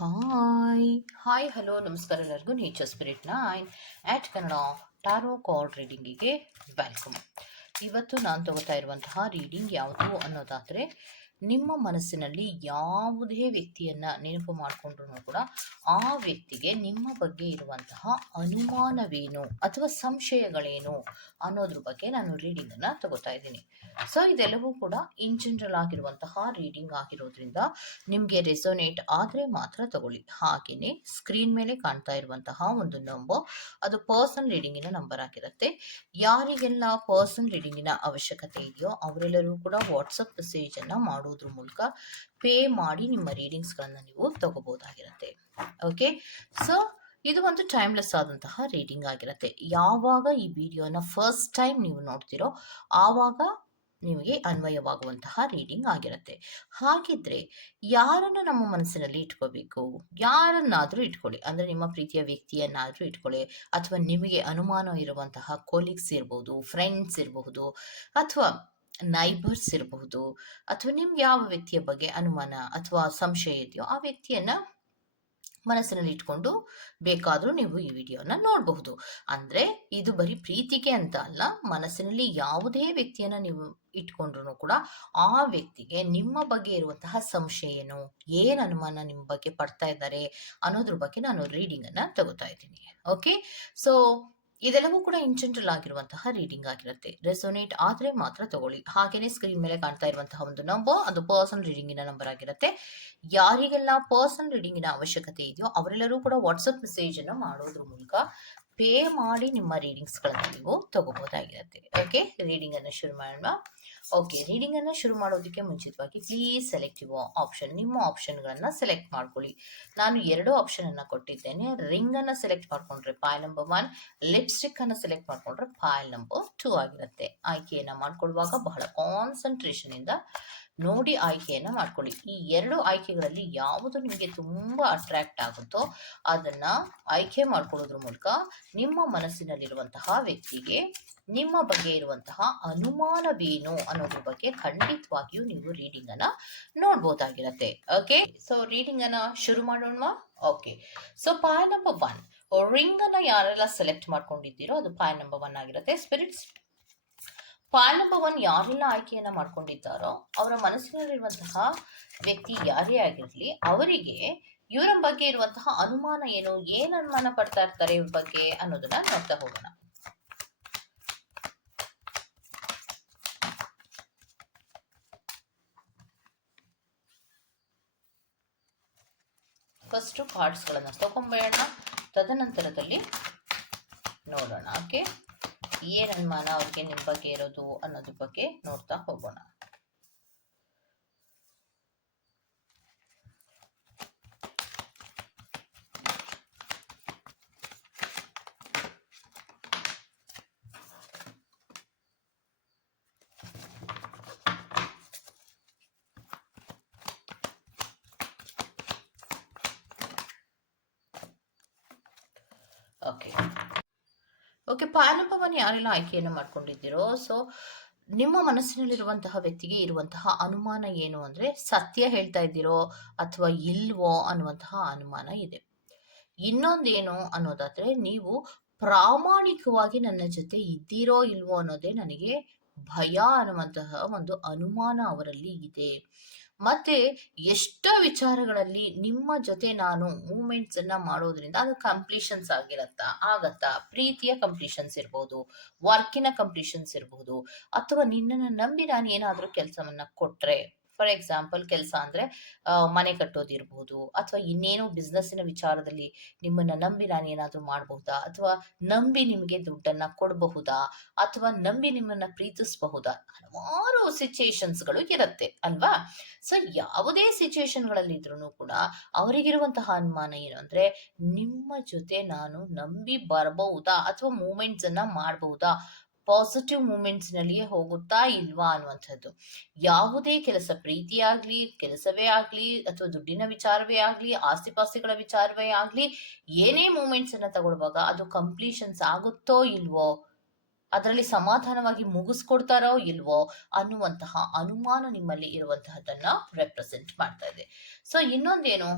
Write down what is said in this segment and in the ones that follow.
Hi hello ನಮಸ್ಕಾರ ಎಲ್ಲರಿಗೂ nature spirit 9 Kannada tarot card ರೀಡಿಂಗಿಗೆ ವೆಲ್ಕಮ್. ಇವತ್ತು ನಾನು ತಗೋತಾ ಇರುವಂತಹ ರೀಡಿಂಗ್ ಯಾವುದು ಅನ್ನೋದಾದರೆ, ನಿಮ್ಮ ಮನಸ್ಸಿನಲ್ಲಿ ಯಾವುದೇ ವ್ಯಕ್ತಿಯನ್ನು ನೆನಪು ಮಾಡಿಕೊಂಡ್ರೂ ಕೂಡ ಆ ವ್ಯಕ್ತಿಗೆ ನಿಮ್ಮ ಬಗ್ಗೆ ಇರುವಂತಹ ಅನುಮಾನವೇನು ಅಥವಾ ಸಂಶಯಗಳೇನು ಅನ್ನೋದ್ರ ಬಗ್ಗೆ ನಾನು ರೀಡಿಂಗನ್ನು ತಗೋತಾ ಇದ್ದೀನಿ. ಸೊ ಇದೆಲ್ಲವೂ ಕೂಡ ಇನ್ ಜನರಲ್ ಆಗಿರುವಂತಹ ರೀಡಿಂಗ್ ಆಗಿರೋದ್ರಿಂದ ನಿಮಗೆ ರೆಸೋನೇಟ್ ಆದರೆ ಮಾತ್ರ ತಗೊಳ್ಳಿ. ಹಾಗೆಯೇ ಸ್ಕ್ರೀನ್ ಮೇಲೆ ಕಾಣ್ತಾ ಇರುವಂತಹ ಒಂದು ನಂಬರ್, ಅದು ಪರ್ಸನಲ್ ರೀಡಿಂಗಿನ ನಂಬರ್ ಆಗಿರುತ್ತೆ. ಯಾರಿಗೆಲ್ಲ ಪರ್ಸನಲ್ ರೀಡಿಂಗಿನ ಅವಶ್ಯಕತೆ ಇದೆಯೋ ಅವರೆಲ್ಲರೂ ಕೂಡ ವಾಟ್ಸಪ್ ಮೆಸೇಜನ್ನು ಮಾಡೋದ್ರ ಮೂಲಕ ಪೇ ಮಾಡಿ ನಿಮ್ಮ ರೀಡಿಂಗ್ಸ್ಗಳನ್ನು ನೀವು ತಗೋಬಹುದಾಗಿರುತ್ತೆ. ಓಕೆ, ಸೊ ಇದು ಒಂದು ಟೈಮ್ಲೆಸ್ ಆದಂತಹ ರೀಡಿಂಗ್ ಆಗಿರುತ್ತೆ. ಯಾವಾಗ ಈ ವಿಡಿಯೋನ ಫಸ್ಟ್ ಟೈಮ್ ನೀವು ನೋಡ್ತಿರೋ ಆವಾಗ ನಿಮಗೆ ಅನ್ವಯವಾಗುವಂತಹ ರೀಡಿಂಗ್ ಆಗಿರುತ್ತೆ. ಹಾಗಿದ್ರೆ ಯಾರನ್ನು ನಮ್ಮ ಮನಸ್ಸಿನಲ್ಲಿ ಇಟ್ಕೋಬೇಕು? ಯಾರನ್ನಾದರೂ ಇಟ್ಕೊಳ್ಳಿ, ಅಂದರೆ ನಿಮ್ಮ ಪ್ರೀತಿಯ ವ್ಯಕ್ತಿಯನ್ನಾದರೂ ಇಟ್ಕೊಳ್ಳಿ, ಅಥವಾ ನಿಮಗೆ ಅನುಮಾನ ಇರುವಂತಹ ಕೊಲೀಗ್ಸ್ ಇರಬಹುದು, ಫ್ರೆಂಡ್ಸ್ ಇರಬಹುದು, ಅಥವಾ ನೈಬರ್ಸ್ ಇರಬಹುದು, ಅಥವಾ ನಿಮ್ಗೆ ಯಾವ ವ್ಯಕ್ತಿಯ ಬಗ್ಗೆ ಅನುಮಾನ ಅಥವಾ ಸಂಶಯ ಇದೆಯೋ ಆ ವ್ಯಕ್ತಿಯನ್ನ ಮನಸ್ಸಿನಲ್ಲಿ ಇಟ್ಕೊಂಡು ಬೇಕಾದರೂ ನೀವು ಈ ವಿಡಿಯೋನ ನೋಡಬಹುದು. ಅಂದ್ರೆ ಇದು ಬರೀ ಪ್ರೀತಿಗೆ ಅಂತ ಅಲ್ಲ, ಮನಸ್ಸಿನಲ್ಲಿ ಯಾವುದೇ ವ್ಯಕ್ತಿಯನ್ನ ನೀವು ಇಟ್ಕೊಂಡ್ರು ಕೂಡ ಆ ವ್ಯಕ್ತಿಗೆ ನಿಮ್ಮ ಬಗ್ಗೆ ಇರುವಂತಹ ಸಂಶಯ ಏನ್ ಅನುಮಾನ ನಿಮ್ಮ ಬಗ್ಗೆ ಪಡ್ತಾ ಇದ್ದಾರೆ ಅನ್ನೋದ್ರ ಬಗ್ಗೆ ನಾನು ರೀಡಿಂಗ್ ಅನ್ನ ತಗೋತಾ ಇದ್ದೀನಿ. ಓಕೆ, ಸೊ ಇದೆಲ್ಲವೂ ಕೂಡ ಇನ್ ಜನರಲ್ ಆಗಿರುವಂತಹ ರೀಡಿಂಗ್ ಆಗಿರುತ್ತೆ. ರೆಸೋನೇಟ್ ಆದ್ರೆ ಮಾತ್ರ ತಗೊಳ್ಳಿ. ಹಾಗೇನೆ ಸ್ಕ್ರೀನ್ ಮೇಲೆ ಕಾಣ್ತಾ ಇರುವಂತಹ ಒಂದು ನಂಬರ್, ಅದು ಪರ್ಸನಲ್ ರೀಡಿಂಗಿನ ನಂಬರ್ ಆಗಿರುತ್ತೆ. ಯಾರಿಗೆಲ್ಲ ಪರ್ಸನಲ್ ರೀಡಿಂಗಿನ ಅವಶ್ಯಕತೆ ಇದೆಯೋ ಅವರೆಲ್ಲರೂ ಕೂಡ ವಾಟ್ಸಪ್ ಮೆಸೇಜ್ ಅನ್ನು ಮಾಡೋದ್ರ ಮೂಲಕ ಪೇ ಮಾಡಿ ನಿಮ್ಮ ರೀಡಿಂಗ್ಸ್ಗಳನ್ನು ನೀವು ತಗೋಬಹುದಾಗಿರುತ್ತೆ. ಓಕೆ, ರೀಡಿಂಗ್ ಅನ್ನು ಶುರು ಮಾಡೋಣ. ಓಕೆ, ರೀಡಿಂಗ್ ಅನ್ನು ಶುರು ಮಾಡೋದಕ್ಕೆ ಮುಂಚಿತವಾಗಿ ಪ್ಲೀಸ್ ಸೆಲೆಕ್ಟ್ ಯುವರ್ ಆಪ್ಷನ್. ನಿಮ್ಮ ಆಪ್ಷನ್ಗಳನ್ನ ಸೆಲೆಕ್ಟ್ ಮಾಡ್ಕೊಳ್ಳಿ. ನಾನು 2 ಆಪ್ಷನ್ ಅನ್ನ ಕೊಟ್ಟಿದ್ದೇನೆ. ರಿಂಗ್ ಅನ್ನ ಸೆಲೆಕ್ಟ್ ಮಾಡ್ಕೊಂಡ್ರೆ ಪಾಯಲ್ ನಂಬರ್ 1, ಲಿಪ್ಸ್ಟಿಕ್ ಅನ್ನ ಸೆಲೆಕ್ಟ್ ಮಾಡ್ಕೊಂಡ್ರೆ ಪಾಯಲ್ ನಂಬರ್ 2 ಆಗಿರುತ್ತೆ. ಆಯ್ಕೆಯನ್ನ ಮಾಡ್ಕೊಳ್ಳುವಾಗ ಬಹಳ ಕಾನ್ಸಂಟ್ರೇಷನ್ ಇಂದ ನೋಡಿ ಆಯ್ಕೆಯನ್ನ ಮಾಡ್ಕೊಳ್ಳಿ. ಈ 2 ಆಯ್ಕೆಗಳಲ್ಲಿ ಯಾವುದು ನಿಮಗೆ ತುಂಬಾ ಅಟ್ರಾಕ್ಟ್ ಆಗುತ್ತೋ ಅದನ್ನ ಆಯ್ಕೆ ಮಾಡ್ಕೊಳ್ಳೋದ್ರ ಮೂಲಕ ನಿಮ್ಮ ಮನಸ್ಸಿನಲ್ಲಿರುವಂತಹ ವ್ಯಕ್ತಿಗೆ ನಿಮ್ಮ ಬಗ್ಗೆ ಇರುವಂತಹ ಅನುಮಾನವೇನು ಅನ್ನೋದ್ರ ಬಗ್ಗೆ ಖಂಡಿತವಾಗಿಯೂ ನೀವು ರೀಡಿಂಗ್ ಅನ್ನ ನೋಡ್ಬೋದಾಗಿರತ್ತೆ. ಓಕೆ, ಸೊ ರೀಡಿಂಗ್ ಅನ್ನ ಶುರು ಮಾಡೋಣ. Okay, so pile number 1, ring ಅನ್ನ ಯಾರೆಲ್ಲ ಸೆಲೆಕ್ಟ್ ಮಾಡ್ಕೊಂಡಿದ್ದೀರೋ ಅದು ಪಾಯಲ್ ನಂಬರ್ 1 ಆಗಿರುತ್ತೆ. ಸ್ಪಿರಿಟ್ಸ್, ಪಾಯಲ್ ನಂಬರ್ 1 ಯಾರೆಲ್ಲ ಆಯ್ಕೆಯನ್ನ ಮಾಡ್ಕೊಂಡಿದ್ದಾರೋ ಅವರ ಮನಸ್ಸಿನಲ್ಲಿರುವಂತಹ ವ್ಯಕ್ತಿ ಯಾರೇ ಆಗಿರ್ಲಿ, ಅವರಿಗೆ ಇವರ ಬಗ್ಗೆ ಇರುವಂತಹ ಅನುಮಾನ ಏನ್ ಅನುಮಾನ ಪಡ್ತಾ ಇರ್ತಾರೆ ಇವ್ರ ಬಗ್ಗೆ ಅನ್ನೋದನ್ನ ನೋಡ್ತಾ ಹೋಗೋಣ. ಫಸ್ಟ್ ಕಾರ್ಡ್ಸ್ ಗಳನ್ನ ತಗೊಂಬೇಡ, ತದನಂತರದಲ್ಲಿ ನೋಡೋಣ. ಓಕೆ, ಏನ್ ಅನುಮಾನ ಅವ್ರಿಗೆ ನಿಮ್ ಬಗ್ಗೆ ಇರೋದು ಅನ್ನೋದ್ರ ಬಗ್ಗೆ ನೋಡ್ತಾ ಹೋಗೋಣ. ಓಕೆ ಓಕೆ, ಪಾಯಲ್ ನಂಬರ್ 1 ಯಾರೆಲ್ಲ ಆಯ್ಕೆಯನ್ನು ಮಾಡ್ಕೊಂಡಿದ್ದೀರೋ, ಸೊ ನಿಮ್ಮ ಮನಸ್ಸಿನಲ್ಲಿರುವಂತಹ ವ್ಯಕ್ತಿಗೆ ಇರುವಂತಹ ಅನುಮಾನ ಏನು ಅಂದ್ರೆ, ಸತ್ಯ ಹೇಳ್ತಾ ಇದ್ದೀರೋ ಅಥವಾ ಇಲ್ವೋ ಅನ್ನುವಂತಹ ಅನುಮಾನ ಇದೆ. ಇನ್ನೊಂದೇನು ಅನ್ನೋದಾದ್ರೆ, ನೀವು ಪ್ರಾಮಾಣಿಕವಾಗಿ ನನ್ನ ಜೊತೆ ಇದ್ದೀರೋ ಇಲ್ವೋ ಅನ್ನೋದೇ ನನಗೆ ಭಯ ಅನ್ನುವಂತಹ ಒಂದು ಅನುಮಾನ ಅವರಲ್ಲಿ ಇದೆ. ಮತ್ತೆ ಎಷ್ಟೋ ವಿಚಾರಗಳಲ್ಲಿ ನಿಮ್ಮ ಜೊತೆ ನಾನು ಮೂಮೆಂಟ್ಸ್ ಅನ್ನ ಮಾಡೋದ್ರಿಂದ ಅದು ಕಂಪ್ಲೀಷನ್ಸ್ ಆಗತ್ತಾ, ಪ್ರೀತಿಯ ಕಂಪ್ಲೀಷನ್ಸ್ ಇರ್ಬೋದು, ವರ್ಕಿನ ಕಂಪ್ಲೀಷನ್ಸ್ ಇರ್ಬೋದು, ಅಥವಾ ನಿನ್ನನ್ನು ನಂಬಿ ನಾನು ಏನಾದ್ರೂ ಕೆಲಸವನ್ನ ಕೊಟ್ರೆ, ಫಾರ್ ಎಕ್ಸಾಂಪಲ್ ಕೆಲಸ ಅಂದ್ರೆ ಮನೆ ಕಟ್ಟೋದಿರ್ಬೋದು, ಅಥವಾ ಇನ್ನೇನೋ ಬಿಸ್ನೆಸ್ಸಿನ ವಿಚಾರದಲ್ಲಿ ನಿಮ್ಮನ್ನ ನಂಬಿ ನಾನು ಏನಾದ್ರೂ ಮಾಡಬಹುದಾ, ಅಥವಾ ನಂಬಿ ನಿಮಗೆ ದುಡ್ಡನ್ನ ಕೊಡಬಹುದಾ, ಅಥವಾ ನಂಬಿ ನಿಮ್ಮನ್ನ ಪ್ರೀತಿಸಬಹುದಾ, ಹಲವಾರು ಸಿಚುಯೇಷನ್ಸ್ಗಳು ಇರುತ್ತೆ ಅಲ್ವಾ. ಸೊ ಯಾವುದೇ ಸಿಚುಯೇಷನ್ಗಳಲ್ಲಿ ಇದ್ರೂ ಕೂಡ ಅವರಿಗಿರುವಂತಹ ಅನುಮಾನ ಏನು ಅಂದ್ರೆ, ನಿಮ್ಮ ಜೊತೆ ನಾನು ನಂಬಿ ಬರಬಹುದಾ ಅಥವಾ ಮೂಮೆಂಟ್ಸ್ ಅನ್ನ ಮಾಡಬಹುದಾ, ಪಾಸಿಟಿವ್ ಮೂಮೆಂಟ್ಸ್ ನಲ್ಲಿಯೇ ಹೋಗುತ್ತಾ ಇಲ್ವಾ ಅನ್ನುವಂಥದ್ದು. ಯಾವುದೇ ಕೆಲಸ, ಪ್ರೀತಿ ಆಗ್ಲಿ, ಕೆಲಸವೇ ಆಗ್ಲಿ, ಅಥವಾ ದುಡ್ಡಿನ ವಿಚಾರವೇ ಆಗ್ಲಿ, ಆಸ್ತಿಪಾಸ್ತಿಗಳ ವಿಚಾರವೇ ಆಗ್ಲಿ, ಏನೇ ಮೂಮೆಂಟ್ಸ್ ಅನ್ನ ತಗೊಳ್ಳುವಾಗ ಅದು ಕಂಪ್ಲೀಷನ್ಸ್ ಆಗುತ್ತೋ ಇಲ್ವೋ, ಅದರಲ್ಲಿ ಸಮಾಧಾನವಾಗಿ ಮುಗಿಸ್ಕೊಡ್ತಾರೋ ಇಲ್ವೋ ಅನ್ನುವಂತಹ ಅನುಮಾನ ನಿಮ್ಮಲ್ಲಿ ಇರುವಂತಹದನ್ನ ರೆಪ್ರೆಸೆಂಟ್ ಮಾಡ್ತಾ ಇದೆ. ಸೊ ಇನ್ನೊಂದೇನು,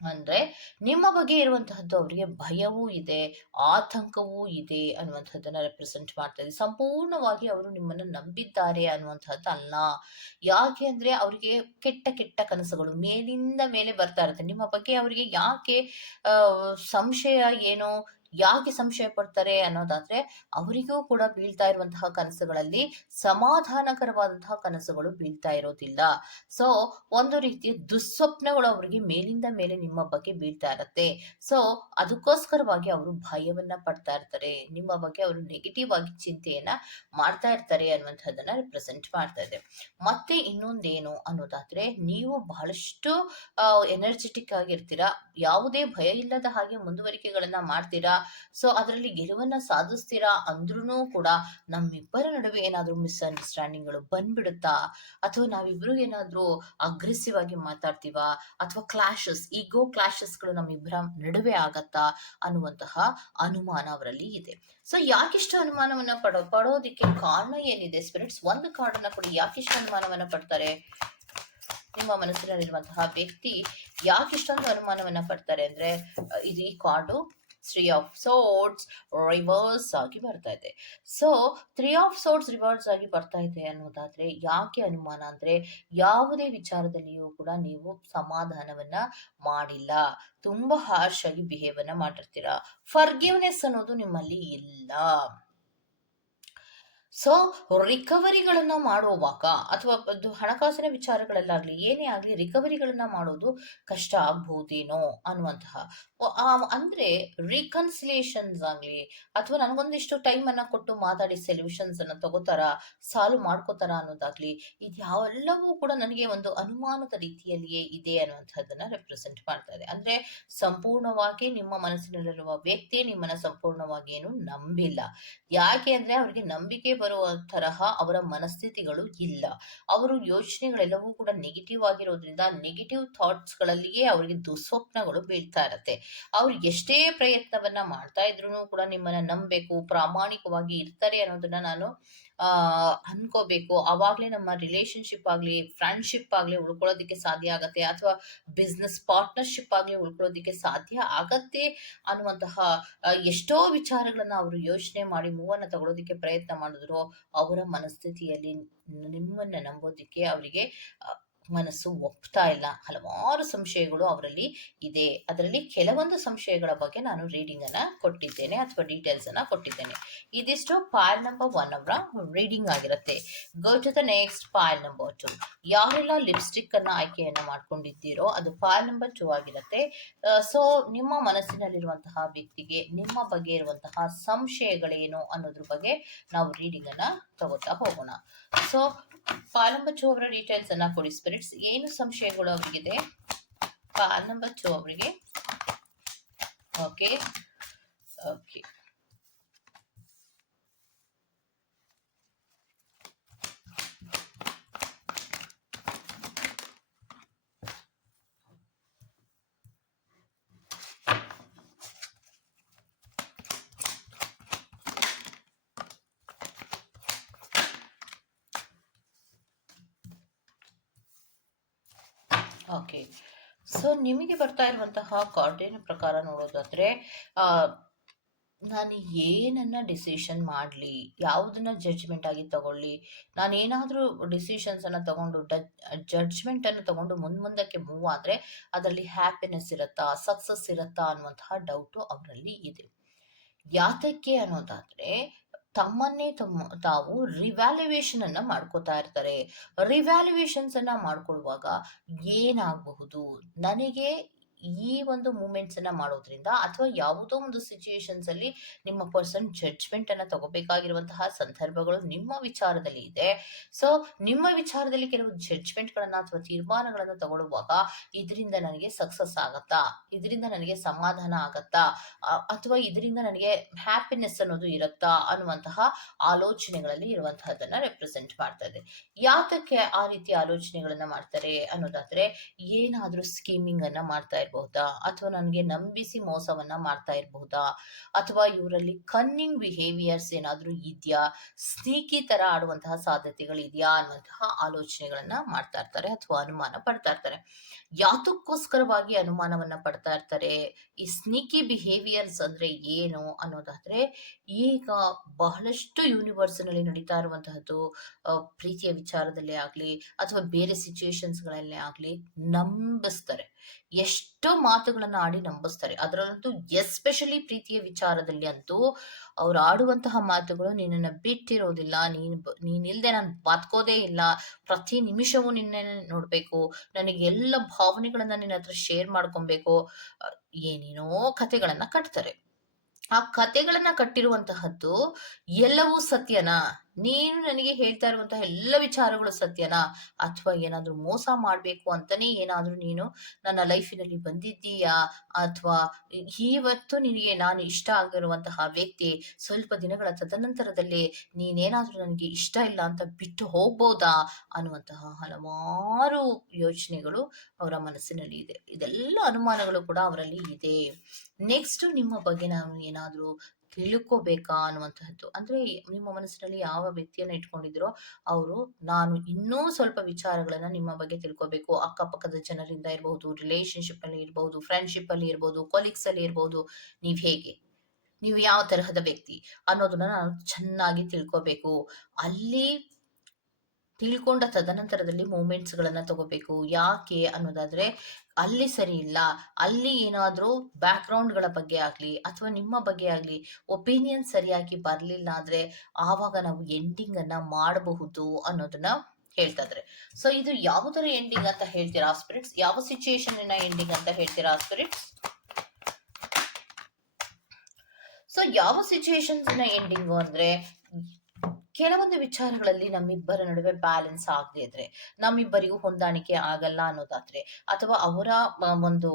ಅಂದ್ರೆ ನಿಮ್ಮ ಬಗ್ಗೆ ಇರುವಂತಹದ್ದು ಅವರಿಗೆ ಭಯವೂ ಇದೆ, ಆತಂಕವೂ ಇದೆ ಅನ್ನುವಂಥದ್ದನ್ನ ರೆಪ್ರೆಸೆಂಟ್ ಮಾಡ್ತಾ ಇದೆ. ಸಂಪೂರ್ಣವಾಗಿ ಅವರು ನಿಮ್ಮನ್ನು ನಂಬಿದ್ದಾರೆ ಅನ್ನುವಂಥದ್ದು ಅಲ್ಲ. ಯಾಕೆ ಅಂದ್ರೆ ಅವರಿಗೆ ಕೆಟ್ಟ ಕೆಟ್ಟ ಕನಸುಗಳು ಮೇಲಿಂದ ಮೇಲೆ ಬರ್ತಾ ಇರುತ್ತೆ ನಿಮ್ಮ ಬಗ್ಗೆ. ಅವರಿಗೆ ಯಾಕೆ ಸಂಶಯ ಏನೋ, ಯಾಕೆ ಸಂಶಯ ಪಡ್ತಾರೆ ಅನ್ನೋದಾದ್ರೆ, ಅವರಿಗೂ ಕೂಡ ಬೀಳ್ತಾ ಇರುವಂತಹ ಕನಸುಗಳಲ್ಲಿ ಸಮಾಧಾನಕರವಾದಂತಹ ಕನಸುಗಳು ಬೀಳ್ತಾ ಇರೋದಿಲ್ಲ. ಸೊ ಒಂದು ರೀತಿಯ ದುಸ್ವಪ್ನಗಳು ಅವರಿಗೆ ಮೇಲಿಂದ ಮೇಲೆ ನಿಮ್ಮ ಬಗ್ಗೆ ಬೀಳ್ತಾ ಇರತ್ತೆ. ಸೊ ಅದಕ್ಕೋಸ್ಕರವಾಗಿ ಅವರು ಭಯವನ್ನ ಪಡ್ತಾ ಇರ್ತಾರೆ, ನಿಮ್ಮ ಬಗ್ಗೆ ಅವರು ನೆಗೆಟಿವ್ ಆಗಿ ಚಿಂತೆಯನ್ನ ಮಾಡ್ತಾ ಇರ್ತಾರೆ ಅನ್ನುವಂಥದ್ದನ್ನ ರಿಪ್ರೆಸೆಂಟ್ ಮಾಡ್ತಾ ಇದೆ. ಮತ್ತೆ ಇನ್ನೊಂದೇನು ಅನ್ನೋದಾದ್ರೆ, ನೀವು ಬಹಳಷ್ಟು ಎನರ್ಜೆಟಿಕ್ ಆಗಿರ್ತೀರಾ, ಯಾವುದೇ ಭಯ ಇಲ್ಲದ ಹಾಗೆ ಮುಂದುವರಿಕೆಗಳನ್ನ ಮಾಡ್ತೀರಾ. ಸೊ ಅದರಲ್ಲಿ ಗೆಲುವನ್ನ ಸಾಧಿಸ್ತೀರಾ ಅಂದ್ರೂ ಕೂಡ ನಮ್ಮಿಬ್ಬರ ನಡುವೆ ಏನಾದ್ರೂ ಮಿಸ್ಅಂಡರ್ಸ್ಟ್ಯಾಂಡಿಂಗ್ಗಳು ಬಂದ್ಬಿಡುತ್ತಾ, ಅಥವಾ ನಾವಿಬ್ರು ಏನಾದ್ರೂ ಅಗ್ರೆಸಿವ್ ಆಗಿ ಮಾತಾಡ್ತೀವಾ, ಅಥವಾ ಈಗೋ ಕ್ಲಾಶಸ್ಗಳು ನಮ್ಮಿಬ್ಬರ ನಡುವೆ ಆಗತ್ತಾ ಅನ್ನುವಂತಹ ಅನುಮಾನ ಅವರಲ್ಲಿ ಇದೆ. ಸೊ ಯಾಕಿಷ್ಟು ಅನುಮಾನವನ್ನ ಪಡೋದಿಕ್ಕೆ ಕಾರಣ ಏನಿದೆ ಸ್ಪಿರಿಟ್ಸ್? ಒಂದು ಕಾರ್ಡನ್ನ ಕೊಡಿ. ಯಾಕಿಷ್ಟು ಅನುಮಾನವನ್ನ ಪಡ್ತಾರೆ ನಿಮ್ಮ ಮನಸ್ಸಿನಲ್ಲಿರುವಂತಹ ವ್ಯಕ್ತಿ? ಯಾಕಿಷ್ಟೊಂದು ಅನುಮಾನವನ್ನ ಪಡ್ತಾರೆ ಅಂದ್ರೆ, ಇದು ಈ ಕಾರ್ಡು ತ್ರೀ ಆಫ್ ಸೋರ್ಡ್ಸ್ ರಿವರ್ಸ್ ಆಗಿ ಬರ್ತಾ ಇದೆ. ಸೊ ತ್ರೀ ಆಫ್ ಸೋರ್ಡ್ಸ್ ರಿವರ್ಸ್ ಆಗಿ ಬರ್ತಾ ಇದೆ ಅನ್ನೋದಾದ್ರೆ ಯಾಕೆ ಅನುಮಾನ ಅಂದ್ರೆ, ಯಾವುದೇ ವಿಚಾರದಲ್ಲಿಯೂ ಕೂಡ ನೀವು ಸಮಾಧಾನವನ್ನ ಮಾಡಿಲ್ಲ, ತುಂಬಾ ಹಾರ್ಶ್ ಆಗಿ ಬಿಹೇವ್ ಅನ್ನ ಮಾಡಿರ್ತೀರಾ. ಫರ್ಗಿವ್ನೆಸ್ ಅನ್ನೋದು ನಿಮ್ಮಲ್ಲಿ ಇಲ್ಲ. ಸೊ ರಿಕವರಿಗಳನ್ನ ಮಾಡುವಾಗ, ಅಥವಾ ಅದು ಹಣಕಾಸಿನ ವಿಚಾರಗಳಲ್ಲಾಗ್ಲಿ ಏನೇ ಆಗ್ಲಿ, ರಿಕವರಿಗಳನ್ನ ಮಾಡೋದು ಕಷ್ಟ ಆಗ್ಬಹುದೇನೋ ಅನ್ನುವಂತಹ ಅಂದ್ರೆ ರಿಕನ್ಸಿಲೇಷನ್ಸ್ ಆಗ್ಲಿ, ಅಥವಾ ನನಗೊಂದಿಷ್ಟು ಟೈಮ್ ಅನ್ನ ಕೊಟ್ಟು ಮಾತಾಡಿ ಸೊಲ್ಯೂಷನ್ಸ್ ಅನ್ನ ತಗೋತಾರ, ಸಾಲ್ವ್ ಮಾಡ್ಕೋತಾರ ಅನ್ನೋದಾಗ್ಲಿ, ಇದೆಲ್ಲವೂ ಕೂಡ ನನಗೆ ಒಂದು ಅನುಮಾನದ ರೀತಿಯಲ್ಲಿಯೇ ಇದೆ ಅನ್ನುವಂಥದ್ದನ್ನ ರೆಪ್ರೆಸೆಂಟ್ ಮಾಡ್ತಾ ಇದೆ. ಅಂದ್ರೆ ಸಂಪೂರ್ಣವಾಗಿ ನಿಮ್ಮ ಮನಸ್ಸಿನಲ್ಲಿರುವ ವ್ಯಕ್ತಿ ನಿಮ್ಮನ್ನ ಸಂಪೂರ್ಣವಾಗಿ ಏನು ನಂಬಿಲ್ಲ. ಯಾಕೆ ಅಂದ್ರೆ ಅವರಿಗೆ ನಂಬಿಕೆ ಬರುವ ತರಹ ಅವರ ಮನಸ್ಥಿತಿಗಳು ಇಲ್ಲ. ಅವರು ಯೋಚನೆಗಳೆಲ್ಲವೂ ಕೂಡ ನೆಗೆಟಿವ್ ಆಗಿರೋದ್ರಿಂದ ನೆಗೆಟಿವ್ ಥಾಟ್ಸ್ ಗಳಲ್ಲಿಯೇ ಅವರಿಗೆ ದುಸ್ವಪ್ನಗಳು ಬೀಳ್ತಾ ಇರತ್ತೆ. ಅವ್ರು ಎಷ್ಟೇ ಪ್ರಯತ್ನವನ್ನ ಮಾಡ್ತಾ ಇದ್ರು ಕೂಡ ನಿಮ್ಮನ್ನ ನಂಬಬೇಕು, ಪ್ರಾಮಾಣಿಕವಾಗಿ ಇರ್ತಾರೆ ಅನ್ನೋದನ್ನ ನಾನು ಅನ್ಕೋಬೇಕು. ಅವಾಗ್ಲೇ ನಮ್ಮ ರಿಲೇಶನ್ಶಿಪ್ ಆಗ್ಲಿ, ಫ್ರೆಂಡ್ಶಿಪ್ ಆಗ್ಲಿ ಉಳ್ಕೊಳ್ಳೋದಿಕ್ಕೆ ಸಾಧ್ಯ ಆಗತ್ತೆ, ಅಥವಾ ಬಿಸ್ನೆಸ್ ಪಾರ್ಟ್ನರ್ಶಿಪ್ ಆಗ್ಲಿ ಉಳ್ಕೊಳ್ಳೋದಿಕ್ಕೆ ಸಾಧ್ಯ ಆಗತ್ತೆ ಅನ್ನುವಂತಹ ಎಷ್ಟೋ ವಿಚಾರಗಳನ್ನ ಅವರು ಯೋಚನೆ ಮಾಡಿ ಮೂವನ್ನ ತಗೊಳ್ಳೋದಿಕ್ಕೆ ಪ್ರಯತ್ನ ಮಾಡಿದ್ರು. ಅವರ ಮನಸ್ಥಿತಿಯಲ್ಲಿ ನಿಮ್ಮನ್ನ ನಂಬೋದಿಕ್ಕೆ ಅವರಿಗೆ ಮನಸ್ಸು ಒಪ್ತಾ ಇಲ್ಲ. ಹಲವಾರು ಸಂಶಯಗಳು ಅವರಲ್ಲಿ ಇದೆ. ಅದರಲ್ಲಿ ಕೆಲವೊಂದು ಸಂಶಯಗಳ ಬಗ್ಗೆ ನಾನು ರೀಡಿಂಗ್ ಅನ್ನ ಕೊಟ್ಟಿದ್ದೇನೆ, ಅಥವಾ ಡೀಟೇಲ್ಸ್ ಅನ್ನ ಕೊಟ್ಟಿದ್ದೇನೆ. ಇದಿಷ್ಟು ಪಾಯಲ್ ನಂಬರ್ 1 ಅವರ ರೀಡಿಂಗ್ ಆಗಿರುತ್ತೆ. Go to the next Payal number 2. ಯಾರೆಲ್ಲ ಲಿಪ್ಸ್ಟಿಕ್ ಅನ್ನ ಆಯ್ಕೆಯನ್ನ ಮಾಡ್ಕೊಂಡಿದ್ದೀರೋ ಅದು ಪಾಯಲ್ ನಂಬರ್ 2 ಆಗಿರುತ್ತೆ. ಸೊ ನಿಮ್ಮ ಮನಸ್ಸಿನಲ್ಲಿರುವಂತಹ ವ್ಯಕ್ತಿಗೆ ನಿಮ್ಮ ಬಗ್ಗೆ ಇರುವಂತಹ ಸಂಶಯಗಳೇನು ಅನ್ನೋದ್ರ ಬಗ್ಗೆ ನಾವು ರೀಡಿಂಗ್ ಅನ್ನ ತಗೋತಾ ಹೋಗೋಣ. ಸೊ ಪಾಲ್ ನಂಬರ್ 2 ಅವರ ಡೀಟೇಲ್ಸ್ ಅನ್ನ ಕೊಡಿ ಸ್ಪಿರಿಟ್ಸ್. ಏನು ಸಂಶಯಗಳು ಅವರಿಗಿದೆ ಪಾಲ್ ನಂಬರ್ 2 ಅವರಿಗೆ? ಓಕೆ ಓಕೆ ಓಕೆ ಸೊ ನಿಮಗೆ ಬರ್ತಾ ಇರುವಂತಹ ಕಾರ್ಡಿನ ಪ್ರಕಾರ ನೋಡೋದಾದ್ರೆ, ನಾನು ಏನನ್ನ ಡಿಸಿಷನ್ ಮಾಡಲಿ, ಯಾವುದನ್ನ ಜಡ್ಜ್ಮೆಂಟ್ ಆಗಿ ತಗೊಳ್ಳಿ, ನಾನೇನಾದರೂ ಡಿಸಿಷನ್ಸ್ ಅನ್ನ ತಗೊಂಡು ಜಡ್ಜ್ಮೆಂಟ್ ಅನ್ನು ತಗೊಂಡು ಮುಂದಕ್ಕೆ ಮೂವ್ ಆದ್ರೆ ಅದರಲ್ಲಿ ಹ್ಯಾಪಿನೆಸ್ ಇರುತ್ತಾ, ಸಕ್ಸಸ್ ಇರುತ್ತಾ ಅನ್ನುವಂತಹ ಡೌಟು ಅವರಲ್ಲಿ ಇದೆ. ಯಾತಕ್ಕೆ ಅನ್ನೋದಾದ್ರೆ, ತಮ್ಮನ್ನೇ ತಾವು ರಿವ್ಯಾಲ್ಯುವೇಷನ್ ಅನ್ನ ಮಾಡ್ಕೋತಾ ಇರ್ತಾರೆ. ರಿವ್ಯಾಲ್ಯುವೇಷನ್ಸ್ ಅನ್ನ ಮಾಡ್ಕೊಳ್ಳುವಾಗ ಏನಾಗಬಹುದು, ನನಗೆ ಈ ಒಂದು ಮೂಮೆಂಟ್ಸ್ ಅನ್ನ ಮಾಡೋದ್ರಿಂದ, ಅಥವಾ ಯಾವುದೋ ಒಂದು ಸಿಚುಯೇಷನ್ಸ್ ಅಲ್ಲಿ ನಿಮ್ಮ ಪರ್ಸನ್ ಜಡ್ಜ್ಮೆಂಟ್ ಅನ್ನ ತಗೋಬೇಕಾಗಿರುವಂತಹ ಸಂದರ್ಭಗಳು ನಿಮ್ಮ ವಿಚಾರದಲ್ಲಿ ಇದೆ. ಸೊ ನಿಮ್ಮ ವಿಚಾರದಲ್ಲಿ ಕೆಲವು ಜಡ್ಜ್ಮೆಂಟ್ ಗಳನ್ನ ಅಥವಾ ತೀರ್ಮಾನಗಳನ್ನು ತಗೊಳ್ಳುವಾಗ ಇದರಿಂದ ನನಗೆ ಸಕ್ಸಸ್ ಆಗತ್ತಾ, ಇದರಿಂದ ನನಗೆ ಸಮಾಧಾನ ಆಗತ್ತಾ, ಅಥವಾ ಇದರಿಂದ ನನಗೆ ಹ್ಯಾಪಿನೆಸ್ ಅನ್ನೋದು ಇರುತ್ತಾ ಅನ್ನುವಂತಹ ಆಲೋಚನೆಗಳಲ್ಲಿ ಇರುವಂತಹದನ್ನ ರೆಪ್ರೆಸೆಂಟ್ ಮಾಡ್ತಾ ಇದೆ. ಯಾತಕ್ಕೆ ಆ ರೀತಿ ಆಲೋಚನೆಗಳನ್ನ ಮಾಡ್ತಾರೆ ಅನ್ನೋದಾದ್ರೆ, ಏನಾದ್ರೂ ಸ್ಕೀಮಿಂಗ್ ಅನ್ನ ಮಾಡ್ತಾ ಇರಬಹುದಾ, ಅಥವಾ ನನಗೆ ನಂಬಿಸಿ ಮೋಸವನ್ನ ಮಾಡ್ತಾ ಇರಬಹುದಾ, ಅಥವಾ ಇವರಲ್ಲಿ ಕನ್ನಿಂಗ್ ಬಿಹೇವಿಯರ್ಸ್ ಏನಾದ್ರೂ ಇದೆಯಾ, ಸ್ನೀಕಿ ತರ ಆಡುವಂತಹ ಸಾಧ್ಯತೆಗಳು ಇದೆಯಾ ಅನ್ನುವಂತಹ ಆಲೋಚನೆಗಳನ್ನ ಮಾಡ್ತಾ ಇರ್ತಾರೆ ಅಥವಾ ಅನುಮಾನ ಪಡ್ತಾ ಇರ್ತಾರೆ. ಯಾತಕ್ಕೋಸ್ಕರವಾಗಿ ಅನುಮಾನವನ್ನ ಪಡ್ತಾ ಇರ್ತಾರೆ, ಈ ಸ್ನೀಕಿ ಬಿಹೇವಿಯರ್ಸ್ ಅಂದ್ರೆ ಏನು ಅನ್ನೋದಾದ್ರೆ, ಈಗ ಬಹಳಷ್ಟು ಯೂನಿವರ್ಸ್ ನಲ್ಲಿ ನಡೀತಾ ಇರುವಂತಹದ್ದು ಪ್ರೀತಿಯ ವಿಚಾರದಲ್ಲೇ ಆಗ್ಲಿ ಅಥವಾ ಬೇರೆ ಸಿಚುಯೇಷನ್ಸ್ ಗಳಲ್ಲೇ ಆಗ್ಲಿ ನಂಬಿಸ್ತಾರೆ. ಎಷ್ಟೋ ಮಾತುಗಳನ್ನ ಆಡಿ ನಂಬಿಸ್ತಾರೆ. ಅದರಲ್ಲಂತೂ ಎಸ್ಪೆಷಲಿ ಪ್ರೀತಿಯ ವಿಚಾರದಲ್ಲಿ ಅಂತೂ ಅವ್ರು ಆಡುವಂತಹ ಮಾತುಗಳು, ನಿನ್ನನ್ನ ಬಿಟ್ಟಿರೋದಿಲ್ಲ, ನೀನಿಲ್ದೆ ನಾನು ಬದುಕೋದೇ ಇಲ್ಲ, ಪ್ರತಿ ನಿಮಿಷವೂ ನಿನ್ನೆ ನೋಡ್ಬೇಕು, ನನಗೆ ಎಲ್ಲ ಭಾವನೆಗಳನ್ನ ನಿನ್ನ ಹತ್ರ ಶೇರ್ ಮಾಡ್ಕೊಬೇಕು, ಏನೇನೋ ಕಥೆಗಳನ್ನ ಕಟ್ತಾರೆ. ಆ ಕಥೆಗಳನ್ನ ಕಟ್ಟಿರುವಂತಹದ್ದು ಎಲ್ಲವೂ ಸತ್ಯನಾ? ನೀನು ನನಗೆ ಹೇಳ್ತಾ ಇರುವಂತಹ ಎಲ್ಲ ವಿಚಾರಗಳು ಸತ್ಯನಾ? ಅಥವಾ ಏನಾದ್ರೂ ಮೋಸ ಮಾಡ್ಬೇಕು ಅಂತಾನೆ ಏನಾದ್ರೂ ನೀನು ನನ್ನ ಲೈಫಿನಲ್ಲಿ ಬಂದಿದ್ದೀಯಾ? ಅಥವಾ ಇವತ್ತು ನಿನಗೆ ನಾನು ಇಷ್ಟ ಆಗಿರುವಂತಹ ವ್ಯಕ್ತಿ ಸ್ವಲ್ಪ ದಿನಗಳ ತದನಂತರದಲ್ಲಿ ನೀನೇನಾದ್ರೂ ನನಗೆ ಇಷ್ಟ ಇಲ್ಲ ಅಂತ ಬಿಟ್ಟು ಹೋಗ್ಬೋದಾ ಅನ್ನುವಂತಹ ಹಲವಾರು ಯೋಚನೆಗಳು ಅವರ ಮನಸ್ಸಿನಲ್ಲಿ ಇದೆ. ಇದೆಲ್ಲ ಅನುಮಾನಗಳು ಕೂಡ ಅವರಲ್ಲಿ ಇದೆ. ನೆಕ್ಸ್ಟ್, ನಿಮ್ಮ ಬಗ್ಗೆ ನಾವು ಏನಾದ್ರೂ ತಿಳ್ಕೋಬೇಕಾ ಅನ್ನುವಂತಹದ್ದು. ಅಂದ್ರೆ ನಿಮ್ಮ ಮನಸ್ಸಿನಲ್ಲಿ ಯಾವ ವ್ಯಕ್ತಿಯನ್ನ ಇಟ್ಕೊಂಡಿದ್ರೋ ಅವರು, ನಾನು ಇನ್ನೂ ಸ್ವಲ್ಪ ವಿಚಾರಗಳನ್ನ ನಿಮ್ಮ ಬಗ್ಗೆ ತಿಳ್ಕೋಬೇಕು, ಅಕ್ಕಪಕ್ಕದ ಜನರಿಂದ ಇರಬಹುದು, ರಿಲೇಶನ್ಶಿಪ್ ಅಲ್ಲಿ ಇರಬಹುದು, ಫ್ರೆಂಡ್ಶಿಪ್ ಅಲ್ಲಿ ಇರಬಹುದು, ಕೊಲೀಗ್ಸ್ ಅಲ್ಲಿ ಇರಬಹುದು, ನೀವ್ ಹೇಗೆ, ನೀವು ಯಾವ ತರಹದ ವ್ಯಕ್ತಿ ಅನ್ನೋದನ್ನ ನಾನು ಚೆನ್ನಾಗಿ ತಿಳ್ಕೋಬೇಕು. ಅಲ್ಲಿ ತಿಳ್ಕೊಂಡ ತದನಂತರದಲ್ಲಿ ಮೂಮೆಂಟ್ಸ್ ಗಳನ್ನ ತಗೋಬೇಕು. ಯಾಕೆ ಅನ್ನೋದಾದ್ರೆ, ಅಲ್ಲಿ ಸರಿ ಇಲ್ಲ, ಅಲ್ಲಿ ಏನಾದ್ರೂ ಬ್ಯಾಕ್ ಗ್ರೌಂಡ್ ಗಳ ಬಗ್ಗೆ ಆಗ್ಲಿ ಅಥವಾ ನಿಮ್ಮ ಬಗ್ಗೆ ಆಗ್ಲಿ ಒಪಿನಿಯನ್ ಸರಿಯಾಗಿ ಬರ್ಲಿಲ್ಲ ಅಂದ್ರೆ ಆವಾಗ ನಾವು ಎಂಡಿಂಗ್ ಅನ್ನ ಮಾಡಬಹುದು ಅನ್ನೋದನ್ನ ಹೇಳ್ತಾ ಇದ್ರೆ. ಸೊ ಇದು ಯಾವ ತರ ಎಂಡಿಂಗ್ ಅಂತ ಹೇಳ್ತೀರಾ ಸ್ಪಿರಿಟ್ಸ್? ಯಾವ ಸಿಚುಯೇಷನ್ ಎಂಡಿಂಗ್ ಅಂತ ಹೇಳ್ತೀರಾ ಸ್ಪಿರಿಟ್ಸ್? ಸೊ ಯಾವ ಸಿಚುಯೇಷನ್ಸ್ ಎಂಡಿಂಗು ಅಂದ್ರೆ, ಕೆಲವೊಂದು ವಿಚಾರಗಳಲ್ಲಿ ನಮ್ಮಿಬ್ಬರ ನಡುವೆ ಬ್ಯಾಲೆನ್ಸ್ ಆಗದೆ ಇದ್ರೆ, ನಮ್ಮಿಬ್ಬರಿಗೂ ಹೊಂದಾಣಿಕೆ ಆಗಲ್ಲ ಅನ್ನೋದಾದ್ರೆ, ಅಥವಾ ಅವರ ಒಂದು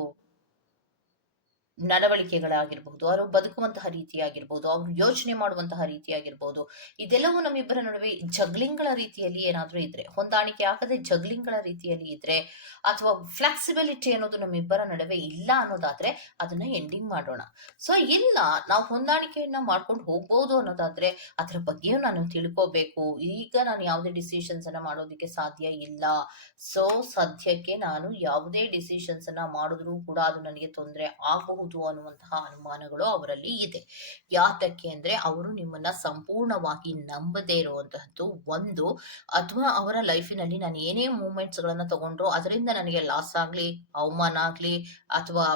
ನಡವಳಿಕೆಗಳಾಗಿರ್ಬಹುದು, ಅವರು ಬದುಕುವಂತಹ ರೀತಿಯಾಗಿರ್ಬಹುದು, ಅವರು ಯೋಚನೆ ಮಾಡುವಂತಹ ರೀತಿಯಾಗಿರ್ಬಹುದು, ಇದೆಲ್ಲವೂ ನಮ್ಮಿಬ್ಬರ ನಡುವೆ ಜಗ್ಲಿಂಗ್ಗಳ ರೀತಿಯಲ್ಲಿ ಏನಾದ್ರೂ ಇದ್ರೆ, ಹೊಂದಾಣಿಕೆ ಆಗದೆ ಜಗ್ಲಿಂಗ್ಗಳ ರೀತಿಯಲ್ಲಿ ಇದ್ರೆ, ಅಥವಾ ಫ್ಲೆಕ್ಸಿಬಿಲಿಟಿ ಅನ್ನೋದು ನಮ್ಮಿಬ್ಬರ ನಡುವೆ ಇಲ್ಲ ಅನ್ನೋದಾದ್ರೆ ಅದನ್ನ ಎಂಡಿಂಗ್ ಮಾಡೋಣ. ಸೊ ಇಲ್ಲ, ನಾವು ಹೊಂದಾಣಿಕೆಯನ್ನ ಮಾಡ್ಕೊಂಡು ಹೋಗ್ಬೋದು ಅನ್ನೋದಾದ್ರೆ ಅದ್ರ ಬಗ್ಗೆಯೂ ನಾನು ತಿಳ್ಕೋಬೇಕು. ಈಗ ನಾನು ಯಾವುದೇ ಡಿಸಿಷನ್ಸ್ ಅನ್ನ ಮಾಡೋದಕ್ಕೆ ಸಾಧ್ಯ ಇಲ್ಲ. ಸೊ ಸದ್ಯಕ್ಕೆ ನಾನು ಯಾವುದೇ ಡಿಸಿಷನ್ಸ್ ಅನ್ನ ಮಾಡಿದ್ರು ಕೂಡ ಅದು ನನಗೆ ತೊಂದರೆ ಆಗಬಹುದು ಅನ್ನುವಂತಹ ಅನುಮಾನಗಳು ಅವರಲ್ಲಿ ಇದೆ. ಯಾತಕ್ಕೆ ಅಂದ್ರೆ, ಅವರು ನಿಮ್ಮನ್ನ ಸಂಪೂರ್ಣವಾಗಿ ನಂಬದೇ ಇರುವಂತಹದ್ದು ಒಂದು, ಅಥವಾ ಅವರ ಲೈಫಿನಲ್ಲಿ ನಾನು ಏನೇ ಮೂಮೆಂಟ್ಸ್ ಗಳನ್ನ ತಗೊಂಡ್ರು ಅದರಿಂದ ನನಗೆ ಲಾಸ್ ಆಗ್ಲಿ, ಅವಮಾನ ಆಗ್ಲಿ, ಅಥವಾ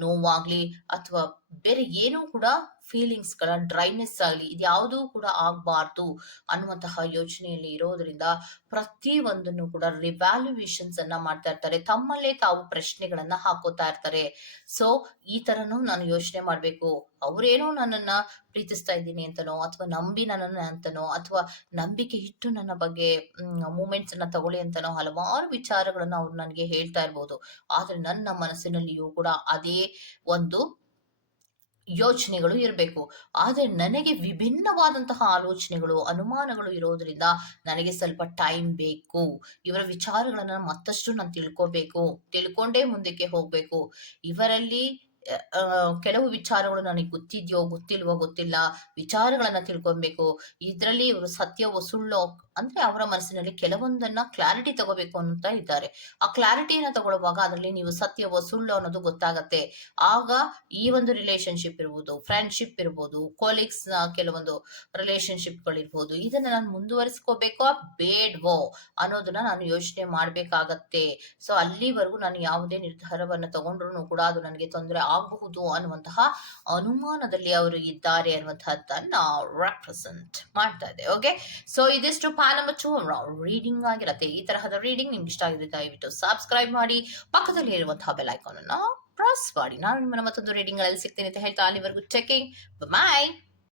ನೋವಾಗ್ಲಿ, ಅಥವಾ ಬೇರೆ ಏನೂ ಕೂಡ ಫೀಲಿಂಗ್ಸ್ ಗಳ ಡ್ರೈನೆಸ್ ಆಗಲಿ, ಇದ್ಯಾವುದೂ ಕೂಡ ಆಗ್ಬಾರ್ದು ಅನ್ನುವಂತಹ ಯೋಚನೆಯಲ್ಲಿ ಇರೋದ್ರಿಂದ ಪ್ರತಿ ಒಂದನ್ನು ಕೂಡ ರಿವ್ಯಾಲ್ಯೂಯೇಷನ್ಸ್ ಅನ್ನ ಮಾಡ್ತಾ ಇರ್ತಾರೆ. ತಮ್ಮಲ್ಲೇ ತಾವು ಪ್ರಶ್ನೆಗಳನ್ನ ಹಾಕೋತಾ ಇರ್ತಾರೆ. ಸೊ ಈ ತರನು ನಾನು ಯೋಚನೆ ಮಾಡ್ಬೇಕು, ಅವ್ರೇನೋ ನನ್ನನ್ನ ಪ್ರೀತಿಸ್ತಾ ಇದ್ದೀನಿ ಅಂತನೋ, ಅಥವಾ ನಂಬಿ ನನ್ನನ್ನ ಅಂತನೋ, ಅಥವಾ ನಂಬಿಕೆ ಇಟ್ಟು ನನ್ನ ಬಗ್ಗೆ ಮೂಮೆಂಟ್ಸ್ ಅನ್ನ ತಗೊಳ್ಳಿ ಅಂತನೋ ಹಲವಾರು ವಿಚಾರಗಳನ್ನ ಅವ್ರು ನನಗೆ ಹೇಳ್ತಾ ಇರ್ಬೋದು. ಆದ್ರೆ ನನ್ನ ಮನಸ್ಸಿನಲ್ಲಿಯೂ ಕೂಡ ಅದೇ ಒಂದು ಯೋಚನೆಗಳು ಇರಬೇಕು. ಆದ್ರೆ ನನಗೆ ವಿಭಿನ್ನವಾದಂತಹ ಆಲೋಚನೆಗಳು, ಅನುಮಾನಗಳು ಇರೋದ್ರಿಂದ ನನಗೆ ಸ್ವಲ್ಪ ಟೈಮ್ ಬೇಕು. ಇವರ ವಿಚಾರಗಳನ್ನ ಮತ್ತಷ್ಟು ನಾನು ತಿಳ್ಕೋಬೇಕು, ತಿಳ್ಕೊಂಡೇ ಮುಂದಕ್ಕೆ ಹೋಗ್ಬೇಕು. ಇವರಲ್ಲಿ ಕೆಲವು ವಿಚಾರಗಳು ನನಗೆ ಗೊತ್ತಿದ್ಯೋ ಗೊತ್ತಿಲ್ವೋ ಗೊತ್ತಿಲ್ಲ, ವಿಚಾರಗಳನ್ನ ತಿಳ್ಕೊಬೇಕು. ಇದ್ರಲ್ಲಿ ಇವರು ಸತ್ಯವೋ ಸುಳ್ಳೋ ಅಂದ್ರೆ ಅವರ ಮನಸ್ಸಿನಲ್ಲಿ ಕೆಲವೊಂದನ್ನ ಕ್ಲಾರಿಟಿ ತಗೋಬೇಕು ಅಂತ ಇದ್ದಾರೆ. ಆ ಕ್ಲಾರಿಟಿಯನ್ನ ತಗೊಳ್ಳುವಾಗ ಅದರಲ್ಲಿ ನೀವು ಸತ್ಯವೋ ಸುಳ್ಳೋ ಅನ್ನೋದು ಗೊತ್ತಾಗತ್ತೆ. ಆಗ ಈ ಒಂದು ರಿಲೇಶನ್ಶಿಪ್ ಇರ್ಬೋದು, ಫ್ರೆಂಡ್ಶಿಪ್ ಇರ್ಬೋದು, ಕೊಲೀಗ್ಸ್ ನ ಕೆಲವೊಂದು ರಿಲೇಶನ್ಶಿಪ್ ಗಳಿರ್ಬೋದು, ಇದನ್ನ ನಾನು ಮುಂದುವರಿಸ್ಕೋಬೇಕೋ ಬೇಡ್ವೋ ಅನ್ನೋದನ್ನ ನಾನು ಯೋಚನೆ ಮಾಡ್ಬೇಕಾಗತ್ತೆ. ಸೊ ಅಲ್ಲಿವರೆಗೂ ನಾನು ಯಾವುದೇ ನಿರ್ಧಾರವನ್ನ ತಗೊಂಡ್ರು ಕೂಡ ಅದು ನನಗೆ ತೊಂದರೆ ಆಗಬಹುದು ಅನ್ನುವಂತಹ ಅನುಮಾನದಲ್ಲಿ ಅವರು ಇದ್ದಾರೆ ಅನ್ನುವಂತಹದ್ದನ್ನ ರೆಪ್ರೆಸೆಂಟ್ ಮಾಡ್ತಾ ಇದೆ. ಓಕೆ, ಸೊ ಇದಿಷ್ಟು ನಂಬರ್ 2 ರೀಡಿಂಗ್ ಆಗಿರತ್ತೆ. ಈ ತರಹದ ರೀಡಿಂಗ್ ನಿಮ್ಗೆ ಇಷ್ಟ ಆಗಿದೆ ದಯವಿಟ್ಟು ಸಬ್ಸ್ಕ್ರೈಬ್ ಮಾಡಿ, ಪಕ್ಕದಲ್ಲಿ ಇರುವಂತಹ ಬೆಲ್ ಐಕಾನ್ ಅನ್ನ ಪ್ರೆಸ್ ಮಾಡಿ. ನಾನು ನಿಮ್ಮನ್ನ ಮತ್ತೊಂದು ರೀಡಿಂಗ್ ಗಳಲ್ಲಿ ಸಿಗ್ತೇನೆ ಅಂತ ಹೇಳ್ತಾ ಅಲ್ಲಿವರೆಗೂ ಟೇಕಿಂಗ್ ಬಾಯ್.